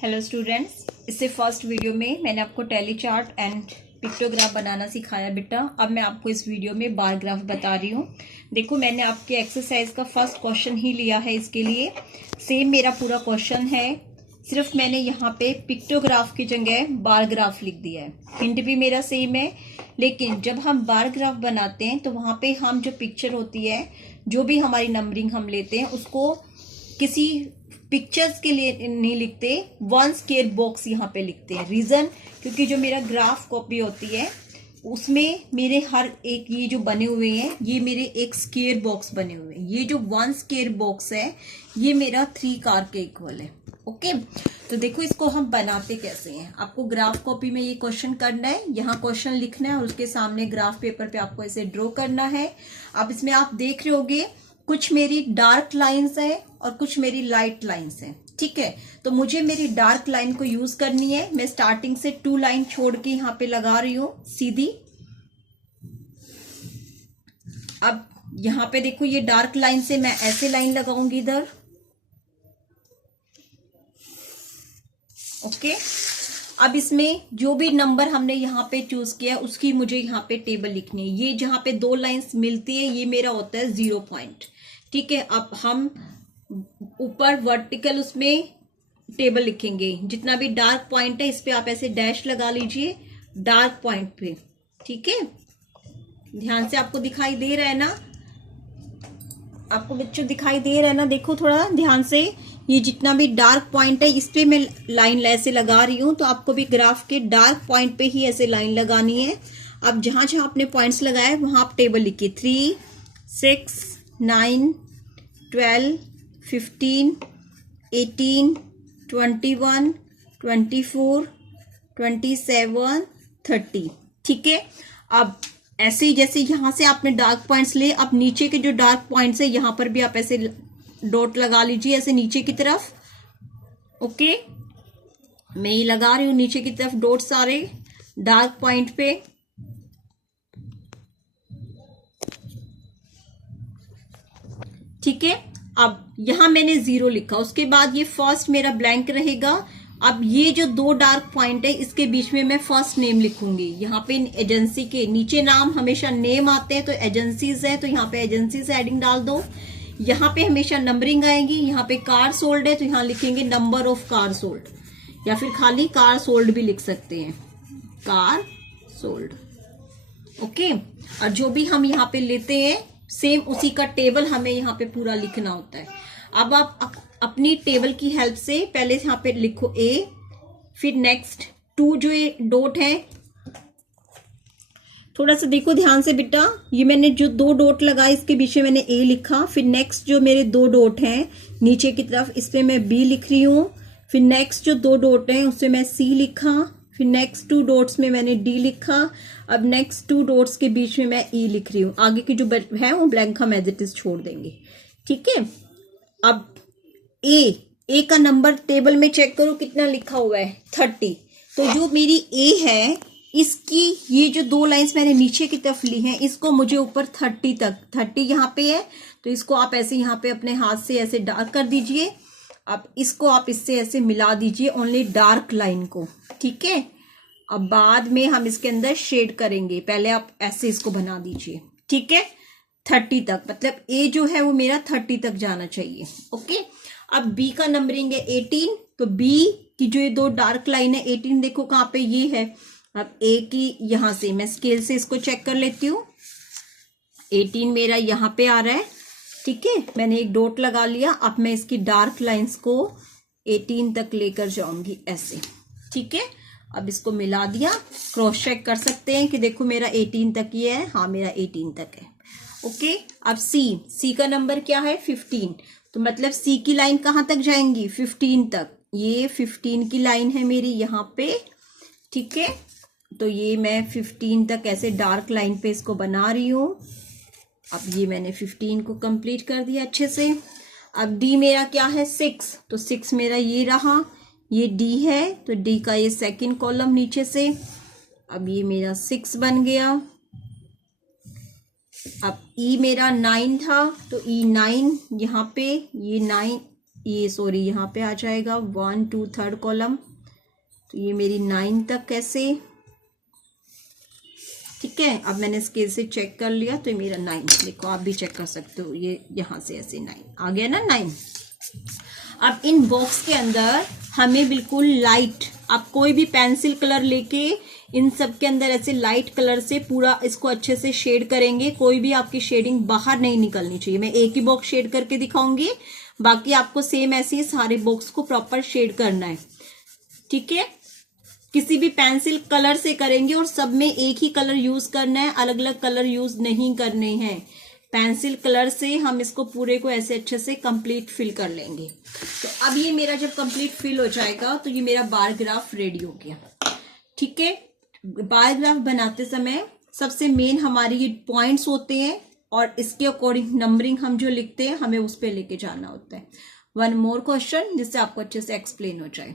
Hello students, इससे first video में मैंने आपको टैली चार्ट एंड पिक्टोग्राफ बनाना सिखाया बेटा। अब मैं आपको इस वीडियो में बार ग्राफ बता रही हूँ। देखो, मैंने आपके एक्सरसाइज का फर्स्ट क्वेश्चन ही लिया है इसके लिए। सेम मेरा पूरा क्वेश्चन है, सिर्फ मैंने यहाँ पे पिक्टोग्राफ की जगह बार ग्राफ लिख दिया है। हिंट भी मेरा सेम है, लेकिन जब हम बार ग्राफ बनाते हैं तो वहाँ पे हम जो पिक्चर होती है, जो भी हमारी नंबरिंग हम लेते हैं, उसको किसी पिक्चर्स के लिए नहीं लिखते, वन स्क्वायर बॉक्स यहाँ पे लिखते हैं। रीजन, क्योंकि जो मेरा ग्राफ कॉपी होती है उसमें मेरे हर एक ये जो बने हुए हैं, ये मेरे एक स्क्वायर बॉक्स बने हुए हैं। ये जो वन स्क्वायर बॉक्स है ये मेरा 3 कार के इक्वल है। ओके, तो देखो इसको हम बनाते कैसे हैं। आपको ग्राफ कॉपी में ये क्वेश्चन करना है, यहाँ क्वेश्चन लिखना है और उसके सामने ग्राफ पेपर पे आपको ऐसे ड्रॉ करना है। अब इसमें आप देख रहे होगे कुछ मेरी डार्क लाइंस है और कुछ मेरी लाइट लाइंस है। ठीक है, तो मुझे मेरी डार्क लाइन को यूज करनी है। मैं स्टार्टिंग से 2 लाइन छोड़ के यहाँ पे लगा रही हूं सीधी। अब यहाँ पे देखो, ये डार्क लाइन से मैं ऐसे लाइन लगाऊंगी इधर। ओके, अब इसमें जो भी नंबर हमने यहाँ पे चूज किया उसकी मुझे यहाँ पे टेबल लिखनी है। ये जहां पे 2 लाइंस मिलती है ये मेरा होता है 0 पॉइंट। ठीक है, अब हम ऊपर वर्टिकल उसमें टेबल लिखेंगे। जितना भी डार्क पॉइंट है इस पे आप ऐसे डैश लगा लीजिए डार्क पॉइंट पे। ठीक है, ध्यान से, आपको दिखाई दे रहा है ना? आपको बच्चों दिखाई दे रहा है ना? देखो थोड़ा ध्यान से, ये जितना भी डार्क पॉइंट है इस पे मैं लाइन ऐसे लगा रही हूं, तो आपको भी ग्राफ के डार्क पॉइंट पे ही ऐसे लाइन लगानी है। अब जहां जहां आपने पॉइंट्स लगाए वहां आप टेबल लिखिए। 3, 6, 9, 12, 15, 18, 21, 24, 27, 30। ठीक है, अब ऐसे ही जैसे यहां से आपने डार्क पॉइंट्स लिए, अब नीचे के जो डार्क पॉइंट्स है यहां पर भी आप ऐसे डॉट लगा लीजिए ऐसे नीचे की तरफ। ओके, मैं ये लगा रही हूं नीचे की तरफ डॉट सारे डार्क पॉइंट पे। ठीक है, अब यहां मैंने 0 लिखा, उसके बाद ये फर्स्ट मेरा ब्लैंक रहेगा। अब ये जो 2 डार्क पॉइंट है इसके बीच में मैं फर्स्ट नेम लिखूंगी। यहाँ पे एजेंसी के नीचे नाम हमेशा नेम आते हैं, तो एजेंसीज है तो यहाँ पे एजेंसी से हेडिंग डाल दो। यहाँ पे हमेशा नंबरिंग आएगी। यहाँ पे कार सोल्ड है तो यहाँ लिखेंगे नंबर ऑफ कार सोल्ड, या फिर खाली कार सोल्ड भी लिख सकते हैं, कार सोल्ड। ओके, और जो भी हम यहाँ पे लेते हैं सेम उसी का टेबल हमें यहाँ पे पूरा लिखना होता है। अब आप अपनी टेबल की हेल्प से पहले यहाँ पे लिखो A, फिर नेक्स्ट 2 जो ये डॉट है, थोड़ा सा देखो ध्यान से बेटा, ये मैंने जो 2 डॉट लगाए इसके बीच में मैंने A लिखा। फिर नेक्स्ट जो मेरे 2 डॉट हैं नीचे की तरफ इस पे मैं B लिख रही हूँ। फिर नेक्स्ट जो 2 डॉट हैं उससे मैं C लिखा। फिर नेक्स्ट 2 डॉट्स में मैंने D लिखा। अब नेक्स्ट 2 डॉट्स के बीच में मैं E लिख रही हूँ। आगे की जो है वो ब्लैंक हम एज इट इज छोड़ देंगे। ठीक है, अब A का नंबर टेबल में चेक करो कितना लिखा हुआ है, 30। तो जो मेरी A है इसकी ये जो 2 लाइंस मैंने नीचे की तरफ ली हैं इसको मुझे ऊपर 30 तक, 30 यहाँ पे है तो इसको आप ऐसे यहाँ पे अपने हाथ से ऐसे डार्क कर दीजिए। अब इसको आप इससे ऐसे मिला दीजिए ओनली डार्क लाइन को। ठीक है, अब बाद में हम इसके अंदर शेड करेंगे, पहले आप ऐसे इसको बना दीजिए। ठीक है, 30 तक, मतलब A जो है वो मेरा 30 तक जाना चाहिए। ओके, अब B का नंबरिंग है 18, तो B की जो ये 2 डार्क लाइन है 18 देखो कहाँ पे ये है। अब A की यहां से मैं स्केल से इसको चेक कर लेती हूँ। 18 मेरा यहाँ पे आ रहा है। ठीक है, मैंने एक डॉट लगा लिया। अब मैं इसकी डार्क लाइंस को 18 तक लेकर जाऊंगी ऐसे। ठीक है, अब इसको मिला दिया, क्रॉस चेक कर सकते हैं कि देखो मेरा 18 तक ही है। हाँ, मेरा 18 तक है। ओके, अब C का नंबर क्या है 15, तो मतलब C की लाइन कहाँ तक जाएंगी 15 तक। ये 15 की लाइन है मेरी यहाँ पे। ठीक है, तो ये मैं 15 तक ऐसे डार्क लाइन पे इसको बना रही हूँ। अब ये मैंने 15 को कंप्लीट कर दिया अच्छे से। अब D मेरा क्या है 6, तो 6 मेरा ये रहा, ये D है तो D का ये सेकंड कॉलम नीचे से। अब ये मेरा 6 बन गया। अब E मेरा 9 था तो E 9 यहाँ पे, ये 9 ये सॉरी यहाँ पे आ जाएगा 1 2 3rd कॉलम, तो ये मेरी 9 तक ऐसे, ठीक है। अब मैंने स्केल से चेक कर लिया तो ये मेरा 9, देखो आप भी चेक कर सकते हो, ये यहाँ से ऐसे 9 आ गया ना 9। अब इन बॉक्स के अंदर हमें बिल्कुल लाइट, आप कोई भी पेंसिल कलर लेके इन सब के अंदर ऐसे लाइट कलर से पूरा इसको अच्छे से शेड करेंगे। कोई भी आपकी शेडिंग बाहर नहीं निकलनी चाहिए। मैं एक ही बॉक्स शेड करके दिखाऊंगी, बाकी आपको सेम ऐसे ही सारे बॉक्स को प्रॉपर शेड करना है, ठीक है। किसी भी पेंसिल कलर से करेंगे और सब में एक ही कलर यूज करना है, अलग अलग कलर यूज नहीं करने हैं। पेंसिल कलर से हम इसको पूरे को ऐसे अच्छे से कंप्लीट फिल कर लेंगे। तो अब ये मेरा जब कंप्लीट फिल हो जाएगा तो ये मेरा बार ग्राफ रेडी हो गया, ठीक है। बार ग्राफ बनाते समय सबसे मेन हमारी ये पॉइंट्स होते हैं और इसके अकॉर्डिंग नंबरिंग हम जो लिखते हैं हमें उस पर लेके जाना होता है। वन मोर क्वेश्चन जिससे आपको अच्छे से एक्सप्लेन हो जाए।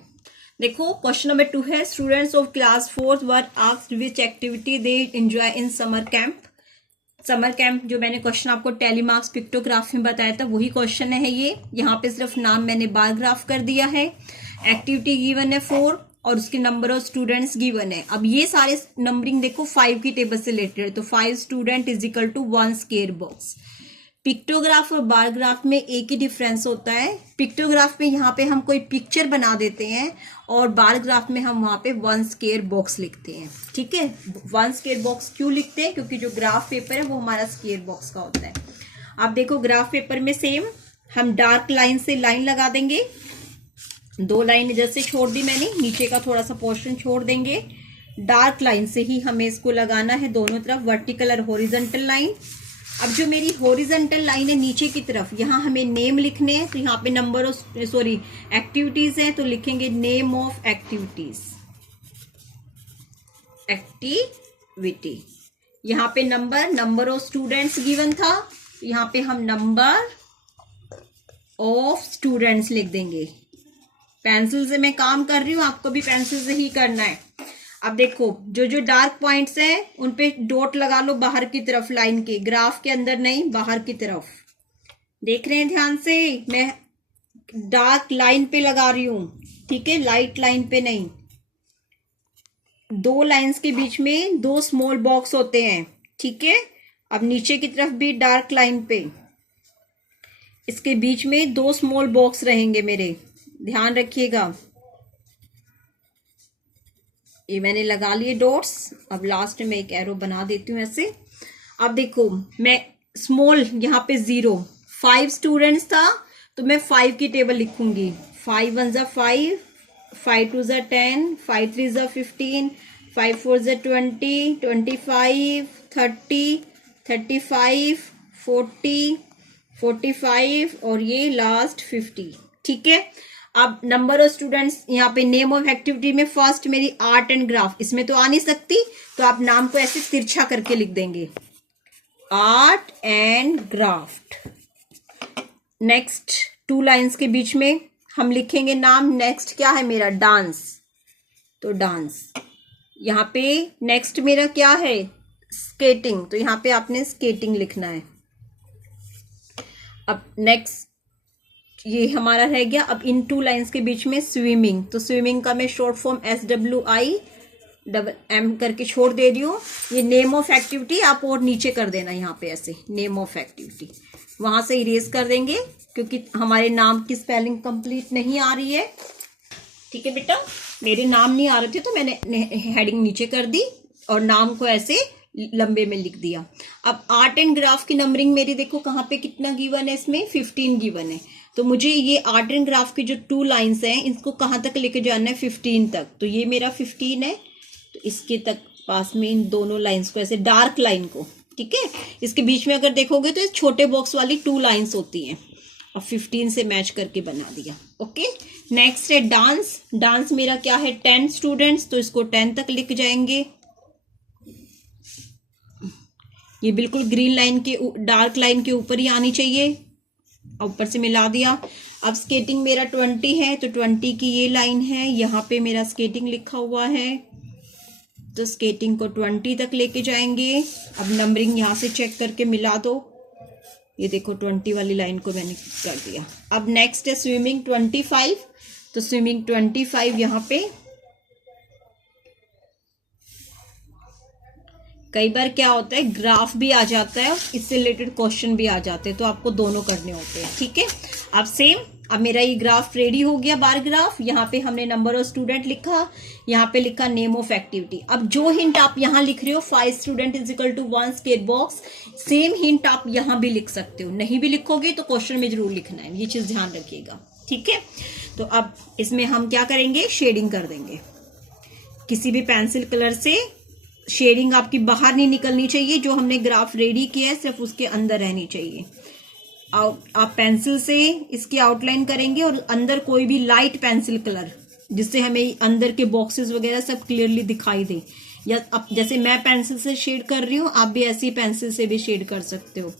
देखो क्वेश्चन नंबर 2 है, students of class 4th were asked which activity they enjoy in summer camp. Summer camp जो मैंने क्वेश्चन आपको टेलीमार्क्स पिक्टोग्राफ में बताया था वही क्वेश्चन है ये। यहाँ पे सिर्फ नाम मैंने बार ग्राफ कर दिया है, एक्टिविटी गिवन है 4 और उसके नंबर ऑफ स्टूडेंट्स गिवन है। अब ये सारे नंबरिंग देखो 5 की टेबल से रिलेटेड है, तो 5 student is equal to 1 square box. Pictograph और बार ग्राफ में एक ही डिफरेंस होता है, पिक्टोग्राफ में यहाँ पे हम कोई पिक्चर बना देते हैं और बार ग्राफ में हम वहां पे 1 स्क्वायर बॉक्स लिखते हैं, ठीक है। 1 स्क्वायर बॉक्स क्यों लिखते हैं, क्योंकि जो ग्राफ पेपर है वो हमारा स्क्वायर बॉक्स का होता है। अब देखो ग्राफ पेपर में सेम हम डार्क लाइन से लाइन लगा देंगे, 2 लाइन इधर से छोड़ दी मैंने, नीचे का थोड़ा सा पोर्शन छोड़ देंगे। डार्क लाइन से ही हमें इसको लगाना है दोनों तरफ, वर्टिकल और हॉरिजॉन्टल लाइन। अब जो मेरी हॉरिजॉन्टल लाइन है नीचे की तरफ, यहाँ हमें नेम लिखने हैं, तो यहाँ पे नंबर ऑफ एक्टिविटीज है तो लिखेंगे नेम ऑफ एक्टिविटीज, एक्टिविटी। यहाँ पे नंबर ऑफ स्टूडेंट्स गिवन था, तो यहाँ पे हम नंबर ऑफ स्टूडेंट्स लिख देंगे। पेंसिल से मैं काम कर रही हूँ, आपको भी पेंसिल से ही करना है। अब देखो जो जो डार्क पॉइंट्स हैं उन पे डॉट लगा लो बाहर की तरफ लाइन के, ग्राफ के अंदर नहीं, बाहर की तरफ। देख रहे हैं ध्यान से, मैं डार्क लाइन पे लगा रही हूं, ठीक है, लाइट लाइन पे नहीं। 2 लाइंस के बीच में 2 स्मॉल बॉक्स होते हैं, ठीक है। अब नीचे की तरफ भी डार्क लाइन पे, इसके बीच में 2 स्मॉल बॉक्स रहेंगे मेरे, ध्यान रखिएगा। ये मैंने लगा लिए डॉट्स। अब लास्ट में एक एरो बना देती हूँ ऐसे। अब देखो मैं स्मॉल यहाँ पे 0, 5 स्टूडेंट्स था तो मैं 5 की टेबल लिखूंगी। 5 1 = 5, 5 2 = 10, 5 3 = 15, 5 4 = 20, 25, 30, 35, 40, 45 और ये लास्ट 50, ठीक है। अब नंबर ऑफ स्टूडेंट्स, यहाँ पे नेम ऑफ एक्टिविटी में फर्स्ट मेरी आर्ट एंड ग्राफ, इसमें तो आ नहीं सकती तो आप नाम को ऐसे तिरछा करके लिख देंगे, art and graft. Next 2 lines के बीच में हम लिखेंगे नाम। नेक्स्ट क्या है मेरा, डांस, तो डांस। यहाँ पे नेक्स्ट मेरा क्या है, स्केटिंग, तो यहाँ पे आपने स्केटिंग लिखना है। अब नेक्स्ट ये हमारा रह गया। अब इन 2 लाइंस के बीच में स्विमिंग, तो स्विमिंग का मैं शॉर्ट फॉर्म SWIMM करके छोड़ दे रही हूँ। ये नेम ऑफ एक्टिविटी आप और नीचे कर देना, यहाँ पे ऐसे नेम ऑफ एक्टिविटी, वहां से इरेज कर देंगे क्योंकि हमारे नाम की स्पेलिंग कंप्लीट नहीं आ रही है, ठीक है बेटा। मेरे नाम नहीं आ रहे थे तो मैंने हेडिंग नीचे कर दी और नाम को ऐसे लंबे में लिख दिया। अब आर्ट एंड ग्राफ की नंबरिंग मेरी देखो कहाँ पे कितना गिवन है, इसमें 15 गिवन है। तो मुझे ये आर्ट एंड ग्राफ की जो 2 लाइंस हैं इसको कहाँ तक लेके जाना है, 15 तक। तो ये मेरा 15 है, तो इसके तक पास में इन दोनों लाइंस को ऐसे डार्क लाइन को, ठीक है। इसके बीच में अगर देखोगे तो इस छोटे बॉक्स वाली 2 लाइंस होती हैं। अब 15 से मैच करके बना दिया, ओके। नेक्स्ट है डांस। डांस मेरा क्या है, 10 स्टूडेंट्स, तो इसको 10 तक लिख जाएंगे। ये बिल्कुल ग्रीन लाइन के, डार्क लाइन के ऊपर ही आनी चाहिए, ऊपर से मिला दिया। अब स्केटिंग मेरा 20 है तो 20 की ये लाइन है, यहाँ पे मेरा स्केटिंग लिखा हुआ है, तो स्केटिंग को 20 तक लेके जाएंगे। अब नंबरिंग यहाँ से चेक करके मिला दो, ये देखो 20 वाली लाइन को मैंने कर दिया। अब नेक्स्ट है स्विमिंग 25, तो स्विमिंग 25 यहाँ पे कई बार क्या होता है ग्राफ भी आ जाता है, इससे रिलेटेड क्वेश्चन भी आ जाते हैं, तो आपको दोनों करने होते हैं, ठीक है। अब सेम, अब मेरा ये ग्राफ रेडी हो गया, बार ग्राफ। यहाँ पे हमने नंबर ऑफ स्टूडेंट लिखा, यहाँ पे लिखा नेम ऑफ एक्टिविटी। अब जो हिंट आप यहाँ लिख रहे हो 5 student is equal to 1 skate box, same hint आप यहाँ भी लिख सकते हो। नहीं भी लिखोगे तो क्वेश्चन में जरूर लिखना है, ये चीज ध्यान रखिएगा, ठीक है। तो अब इसमें हम क्या करेंगे, शेडिंग कर देंगे। किसी भी पेंसिल कलर से शेडिंग आपकी बाहर नहीं निकलनी चाहिए, जो हमने ग्राफ रेडी किया है सिर्फ उसके अंदर रहनी चाहिए। आप पेंसिल से इसकी आउटलाइन करेंगे और अंदर कोई भी लाइट पेंसिल कलर जिससे हमें अंदर के बॉक्सेस वगैरह सब क्लियरली दिखाई दे, या अब जैसे मैं पेंसिल से शेड कर रही हूँ आप भी ऐसी पेंसिल से भी शेड कर सकते हो।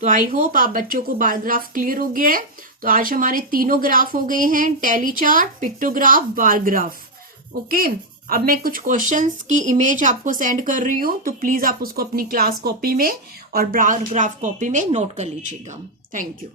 तो आई होप आप बच्चों को बार ग्राफ क्लियर हो गया है। तो आज हमारे तीनों ग्राफ हो गए हैं, tally chart, pictograph, bar graph. Okay, अब मैं कुछ क्वेश्चंस की इमेज आपको सेंड कर रही हूँ, तो प्लीज आप उसको अपनी क्लास कॉपी में और बार ग्राफ कॉपी में नोट कर लीजिएगा। Thank you.